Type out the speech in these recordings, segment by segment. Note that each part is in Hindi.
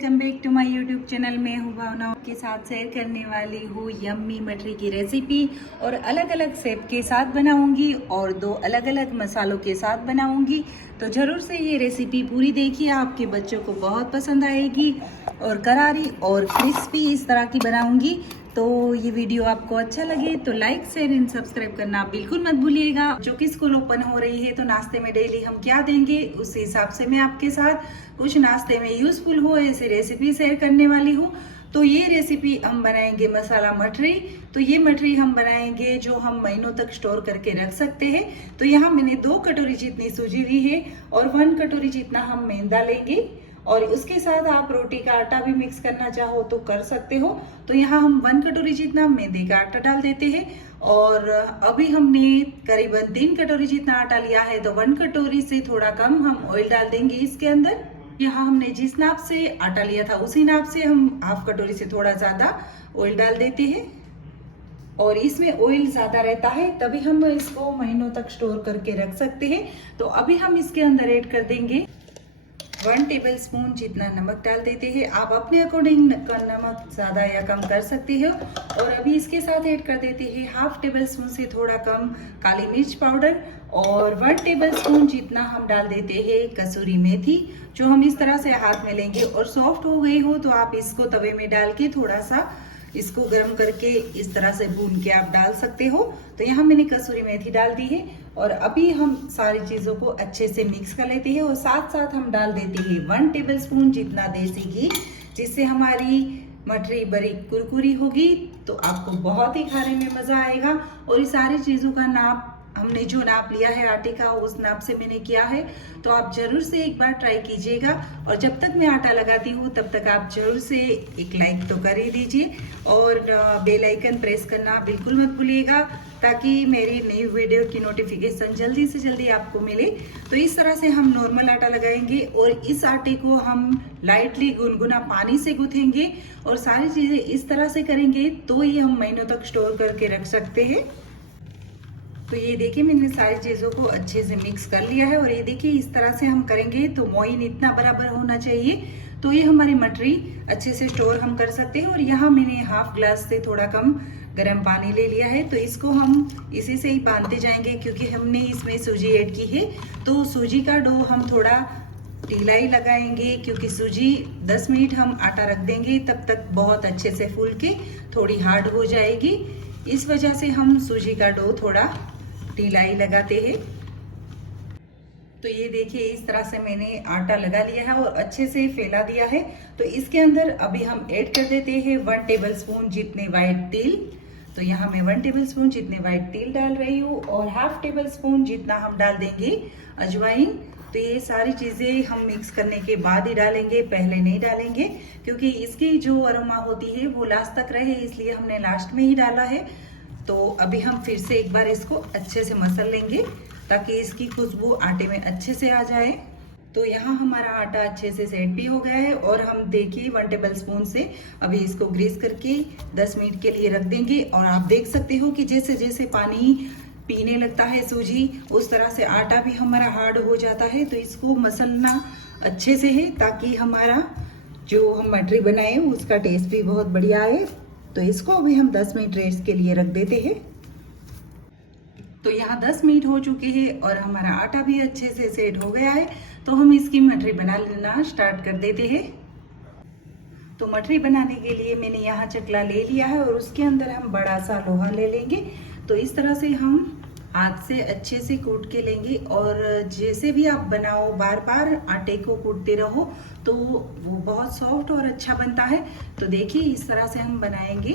Welcome back to my YouTube channel. मैं हूँ भावना, आपके साथ शेयर करने वाली हूँ यम्मी मटरी की रेसिपी और अलग अलग शेप के साथ बनाऊंगी और दो अलग अलग मसालों के साथ बनाऊंगी। तो ज़रूर से ये रेसिपी पूरी देखिए, आपके बच्चों को बहुत पसंद आएगी। और करारी और क्रिस्पी इस तरह की बनाऊंगी। तो ये वीडियो आपको अच्छा लगे तो लाइक शेयर एंड सब्सक्राइब करना बिल्कुल मत भूलिएगा। जो कि स्कूल ओपन हो रही है तो नाश्ते में डेली हम क्या देंगे उस हिसाब से मैं आपके साथ कुछ नाश्ते में यूजफुल हो ऐसी रेसिपी शेयर करने वाली हूँ। तो ये रेसिपी हम बनाएंगे मसाला मटरी। तो ये मटरी हम बनाएंगे जो हम महीनों तक स्टोर करके रख सकते हैं। तो यहाँ मैंने 2 कटोरी जितनी सूजी ली है और 1 कटोरी जितना हम मैदा लेंगे और उसके साथ आप रोटी का आटा भी मिक्स करना चाहो तो कर सकते हो। तो यहाँ हम 1 कटोरी जितना मैदे का आटा डाल देते हैं और अभी हमने करीबन 3 कटोरी जितना आटा लिया है तो 1 कटोरी से थोड़ा कम हम ऑयल डाल देंगे इसके अंदर। यहाँ हमने जिस नाप से आटा लिया था उसी नाप से हम हाफ कटोरी से थोड़ा ज्यादा ऑयल डाल देते हैं। और इसमें ऑयल ज्यादा रहता है तभी हम इसको महीनों तक स्टोर करके रख सकते हैं। तो अभी हम इसके अंदर ऐड कर देंगे 1 टेबल स्पून जितना नमक डाल देते हैं। आप अपने अकॉर्डिंग नमक ज़्यादा या कम कर सकते हो। और अभी इसके साथ ऐड कर देते हैं हाफ टेबल स्पून से थोड़ा कम काली मिर्च पाउडर और 1 टेबल स्पून जितना हम डाल देते हैं कसूरी मेथी, जो हम इस तरह से हाथ में लेंगे और सॉफ्ट हो गई हो तो आप इसको तवे में डाल के थोड़ा सा इसको गर्म करके इस तरह से भून के आप डाल सकते हो। तो यहाँ मैंने कसूरी मेथी डाल दी है और अभी हम सारी चीजों को अच्छे से मिक्स कर लेते हैं और साथ साथ हम डाल देते हैं 1 टेबल स्पून जितना देसी घी, जिससे हमारी मटरी बड़ी कुरकुरी होगी तो आपको बहुत ही खाने में मजा आएगा। और इस सारी चीजों का नाप हमने जो नाप लिया है आटे का उस नाप से मैंने किया है। तो आप जरूर से एक बार ट्राई कीजिएगा और जब तक मैं आटा लगाती हूँ तब तक आप जरूर से एक लाइक तो कर ही दीजिए और बेल आइकन प्रेस करना बिल्कुल मत भूलिएगा ताकि मेरी नई वीडियो की नोटिफिकेशन जल्दी से जल्दी आपको मिले। तो इस तरह से हम नॉर्मल आटा लगाएंगे और इस आटे को हम लाइटली गुनगुना पानी से गूंथेंगे और सारी चीजें इस तरह से करेंगे तो ये हम महीनों तक स्टोर करके रख सकते हैं। तो ये देखिए मैंने सारी चीज़ों को अच्छे से मिक्स कर लिया है और ये देखिए इस तरह से हम करेंगे तो मोइन इतना बराबर होना चाहिए तो ये हमारी मटरी अच्छे से स्टोर हम कर सकते हैं। और यहाँ मैंने हाफ ग्लास से थोड़ा कम गर्म पानी ले लिया है तो इसको हम इसी से ही बांधते जाएंगे क्योंकि हमने इसमें सूजी ऐड की है। तो सूजी का डो हम थोड़ा ढीला ही लगाएंगे क्योंकि सूजी 10 मिनट हम आटा रख देंगे तब तक बहुत अच्छे से फूल के थोड़ी हार्ड हो जाएगी। इस वजह से हम सूजी का डो थोड़ा ढीला ही लगाते हैं। तो ये देखिए इस तरह से मैंने आटा लगा लिया है और अच्छे से फैला दिया है। तो इसके अंदर अभी हम ऐड कर देते हैं 1 टेबल स्पून जितने व्हाइट तिल। तो यहाँ मैं 1 टेबल स्पून जितने व्हाइट तिल डाल रही हूँ और हाफ टेबल स्पून जितना हम डाल देंगे अजवाइन। तो ये सारी चीजें हम मिक्स करने के बाद ही डालेंगे, पहले नहीं डालेंगे क्योंकि इसकी जो अरोमा होती है वो लास्ट तक रहे, इसलिए हमने लास्ट में ही डाला है। तो अभी हम फिर से एक बार इसको अच्छे से मसल लेंगे ताकि इसकी खुशबू आटे में अच्छे से आ जाए। तो यहाँ हमारा आटा अच्छे से सेट भी हो गया है और हम देखिए 1 टेबल स्पून से अभी इसको ग्रीस करके 10 मिनट के लिए रख देंगे। और आप देख सकते हो कि जैसे जैसे पानी पीने लगता है सूजी उस तरह से आटा भी हमारा हार्ड हो जाता है। तो इसको मसलना अच्छे से है ताकि हमारा जो हम मटरी बनाए उसका टेस्ट भी बहुत बढ़िया आए। तो इसको अभी हम 10 मिनट रेस्ट के लिए रख देते हैं। तो यहाँ 10 मिनट हो चुके हैं और हमारा आटा भी अच्छे से सेट हो गया है। तो हम इसकी मटरी बना लेना स्टार्ट कर देते हैं। तो मटरी बनाने के लिए मैंने यहाँ चकला ले लिया है और उसके अंदर हम बड़ा सा लोहा ले लेंगे। तो इस तरह से हम हाथ से अच्छे से कूट के लेंगे और जैसे भी आप बनाओ बार बार आटे को कूटते रहो तो वो बहुत सॉफ्ट और अच्छा बनता है। तो देखिए इस तरह से हम बनाएंगे।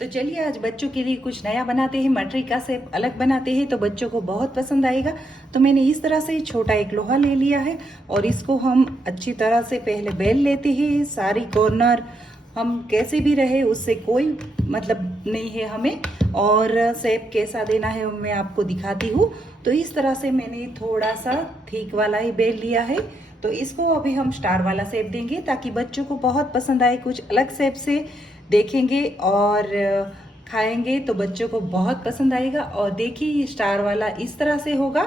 तो चलिए आज बच्चों के लिए कुछ नया बनाते हैं, मटरी का शेप अलग बनाते हैं तो बच्चों को बहुत पसंद आएगा। तो मैंने इस तरह से छोटा एक लोहा ले लिया है और इसको हम अच्छी तरह से पहले बेल लेते हैं। सारी कॉर्नर हम कैसे भी रहे उससे कोई मतलब नहीं है हमें, और शेप कैसा देना है मैं आपको दिखाती हूँ। तो इस तरह से मैंने थोड़ा सा थिक वाला ही बेल लिया है। तो इसको अभी हम स्टार वाला शेप देंगे ताकि बच्चों को बहुत पसंद आए। कुछ अलग शेप से देखेंगे और खाएंगे तो बच्चों को बहुत पसंद आएगा। और देखिए ये स्टार वाला इस तरह से होगा।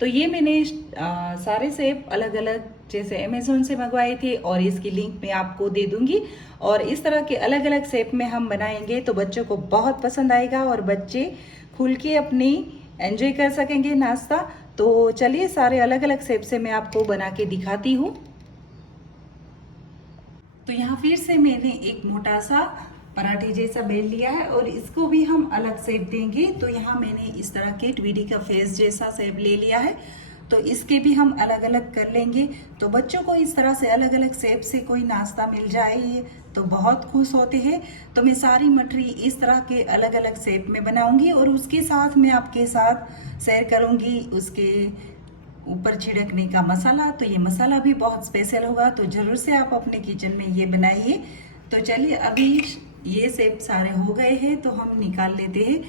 तो ये मैंने सारे शेप अलग अलग जैसे अमेज़ोन से मंगवाए थे, और इसकी लिंक मैं आपको दे दूंगी। और इस तरह के अलग अलग शेप में हम बनाएंगे तो बच्चों को बहुत पसंद आएगा और बच्चे खुल के अपनी एंजॉय कर सकेंगे नाश्ता। तो चलिए सारे अलग अलग शेप से मैं आपको बना के दिखाती हूँ। तो यहाँ फिर से मैंने एक मोटा सा पराठे जैसा बेल लिया है और इसको भी हम अलग शेप देंगे। तो यहाँ मैंने इस तरह के ट्वीडी का फेस जैसा शेप ले लिया है, तो इसके भी हम अलग अलग कर लेंगे। तो बच्चों को इस तरह से अलग अलग शेप से कोई नाश्ता मिल जाए तो बहुत खुश होते हैं। तो मैं सारी मठरी इस तरह के अलग अलग शेप में बनाऊंगी और उसके साथ मैं आपके साथ शेयर करूंगी उसके ऊपर छिड़कने का मसाला। तो ये मसाला भी बहुत स्पेशल होगा, तो जरूर से आप अपने किचन में ये बनाइए। तो चलिए अभी ये शेप सारे हो गए हैं तो हम निकाल लेते हैं।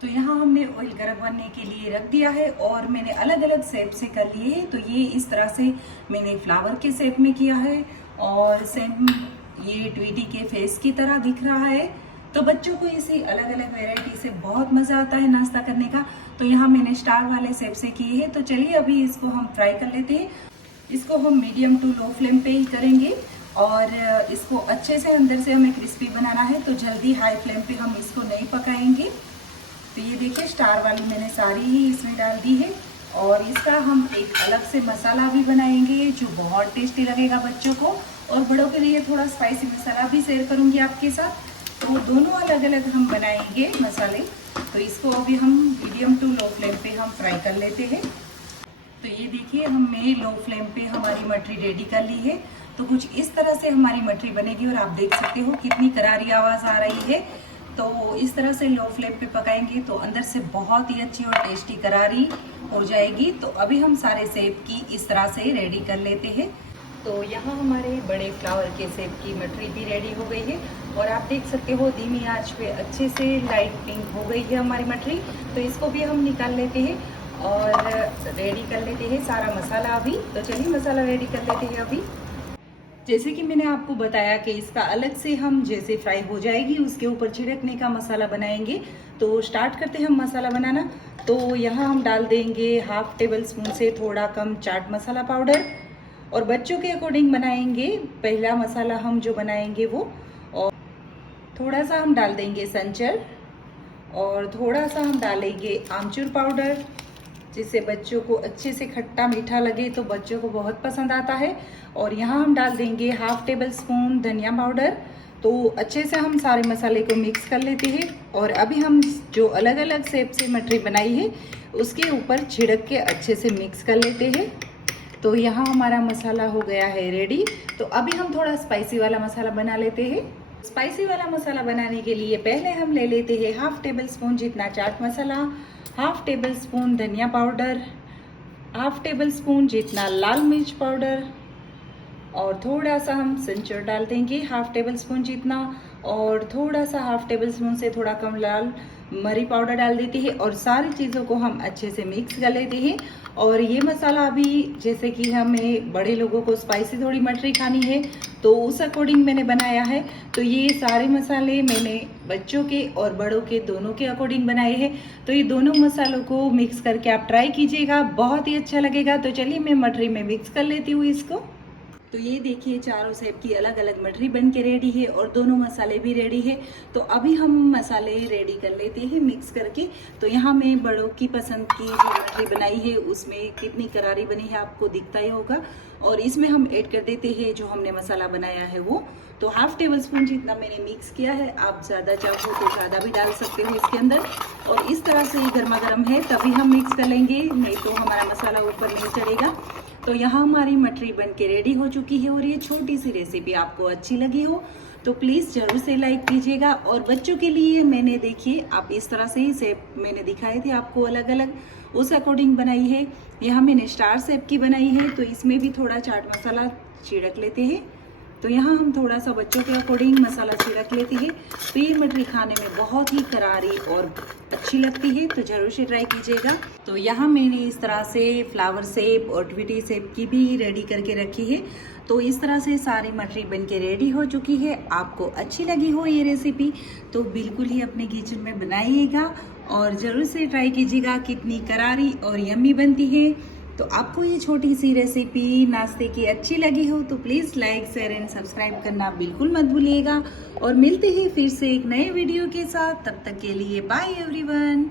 तो यहाँ हमने ऑयल गर्म करने के लिए रख दिया है और मैंने अलग अलग शेप से कर लिए हैं। तो ये इस तरह से मैंने फ्लावर के शेप में किया है और सेम ये ट्वीटी के फेस की तरह दिख रहा है। तो बच्चों को इसे अलग अलग वैरायटी से बहुत मजा आता है नाश्ता करने का। तो यहाँ मैंने स्टार वाले शेप से किए हैं। तो चलिए अभी इसको हम फ्राई कर लेते हैं। इसको हम मीडियम टू लो फ्लेम पे ही करेंगे और इसको अच्छे से अंदर से हमें क्रिस्पी बनाना है, तो जल्दी हाई फ्लेम पे हम इसको नहीं पकाएंगे। तो ये देखिए स्टार वाली मैंने सारी ही इसमें डाल दी है और इसका हम एक अलग से मसाला भी बनाएंगे जो बहुत टेस्टी लगेगा बच्चों को। और बड़ों के लिए थोड़ा स्पाइसी मसाला भी शेयर करूंगी आपके साथ। तो दोनों अलग अलग हम बनाएंगे मसाले। तो इसको अभी हम मीडियम टू लो फ्लेम पे हम फ्राई कर लेते हैं। तो ये देखिए हमने लो फ्लेम पे हमारी मठरी रेडी कर ली है। तो कुछ इस तरह से हमारी मठरी बनेगी और आप देख सकते हो कितनी करारी आवाज़ आ रही है। तो इस तरह से लो फ्लेम पे पकाएंगे तो अंदर से बहुत ही अच्छी और टेस्टी करारी हो जाएगी। तो अभी हम सारे सेब की इस तरह से रेडी कर लेते हैं। तो यहाँ हमारे बड़े फ्लावर के सेब की मठरी भी रेडी हो गई है और आप देख सकते हो धीमी आंच पे अच्छे से लाइट पिंक हो गई है हमारी मठरी। तो इसको भी हम निकाल लेते हैं और रेडी कर लेते हैं सारा मसाला अभी। तो चलिए मसाला रेडी कर लेते हैं अभी। जैसे कि मैंने आपको बताया कि इसका अलग से हम जैसे फ्राई हो जाएगी उसके ऊपर छिड़कने का मसाला बनाएंगे। तो स्टार्ट करते हैं हम मसाला बनाना। तो यहाँ हम डाल देंगे हाफ टेबल स्पून से थोड़ा कम चाट मसाला पाउडर और बच्चों के अकॉर्डिंग बनाएंगे। पहला मसाला हम जो बनाएंगे वो, और थोड़ा सा हम डाल देंगे संचर और थोड़ा सा हम डालेंगे आमचूर पाउडर, जिससे बच्चों को अच्छे से खट्टा मीठा लगे तो बच्चों को बहुत पसंद आता है। और यहाँ हम डाल देंगे हाफ टेबल स्पून धनिया पाउडर। तो अच्छे से हम सारे मसाले को मिक्स कर लेते हैं और अभी हम जो अलग अलग शेप से मठरी बनाई है उसके ऊपर छिड़क के अच्छे से मिक्स कर लेते हैं। तो यहाँ हमारा मसाला हो गया है रेडी। तो अभी हम थोड़ा स्पाइसी वाला मसाला बना लेते हैं। स्पाइसी वाला मसाला बनाने के लिए पहले हम ले लेते हैं हाफ टेबल स्पून जितना chaat masala, half table spoon धनिया पाउडर, हाफ टेबल स्पून जितना लाल मिर्च पाउडर और थोड़ा सा हम संचर डाल देंगे हाफ टेबल स्पून जितना, और थोड़ा सा हाफ टेबल स्पून से थोड़ा कम लाल मरी पाउडर डाल देते हैं और सारी चीज़ों को हम अच्छे से मिक्स कर लेते हैं। और ये मसाला अभी जैसे कि हमें बड़े लोगों को स्पाइसी थोड़ी मठरी खानी है तो उस अकॉर्डिंग मैंने बनाया है। तो ये सारे मसाले मैंने बच्चों के और बड़ों के दोनों के अकॉर्डिंग बनाए हैं। तो ये दोनों मसालों को मिक्स करके आप ट्राई कीजिएगा, बहुत ही अच्छा लगेगा। तो चलिए मैं मठरी में मिक्स कर लेती हूँ इसको। तो ये देखिए चारों शेप की अलग अलग मठरी बन के रेडी है और दोनों मसाले भी रेडी है। तो अभी हम मसाले रेडी कर लेते हैं मिक्स करके। तो यहाँ मैं बड़ों की पसंद की जो मठरी बनाई है उसमें कितनी करारी बनी है आपको दिखता ही होगा। और इसमें हम ऐड कर देते हैं जो हमने मसाला बनाया है वो। तो हाफ टेबल स्पून जितना मैंने मिक्स किया है, आप ज़्यादा चाहो तो ज़्यादा भी डाल सकते हो इसके अंदर। और इस तरह से गर्मा गर्म है तभी हम मिक्स कर लेंगे, नहीं तो हमारा मसाला ऊपर नहीं चढ़ेगा। तो यहाँ हमारी मठरी बन के रेडी हो चुकी है और ये छोटी सी रेसिपी आपको अच्छी लगी हो तो प्लीज़ ज़रूर से लाइक कीजिएगा। और बच्चों के लिए मैंने देखिए आप इस तरह से ही शेप मैंने दिखाए थे आपको अलग अलग, उस अकॉर्डिंग बनाई है। यहाँ मैंने स्टार शेप की बनाई है तो इसमें भी थोड़ा चाट मसाला छिड़क लेते हैं। तो यहाँ हम थोड़ा सा बच्चों के अकॉर्डिंग मसाला छिड़क लेते हैं। तो ये मठरी खाने में बहुत ही करारी और अच्छी लगती है, तो ज़रूर से ट्राई कीजिएगा। तो यहाँ मैंने इस तरह से फ्लावर शेप और ट्विटी शेप की भी रेडी करके रखी है। तो इस तरह से सारी मठरी बन के रेडी हो चुकी है। आपको अच्छी लगी हो ये रेसिपी तो बिल्कुल ही अपने किचन में बनाइएगा और ज़रूर से ट्राई कीजिएगा। कितनी करारी और यम्मी बनती है। तो आपको ये छोटी सी रेसिपी नाश्ते की अच्छी लगी हो तो please like share and subscribe करना बिल्कुल मत भूलिएगा। और मिलते हैं फिर से एक नए वीडियो के साथ, तब तक के लिए बाय एवरीवन।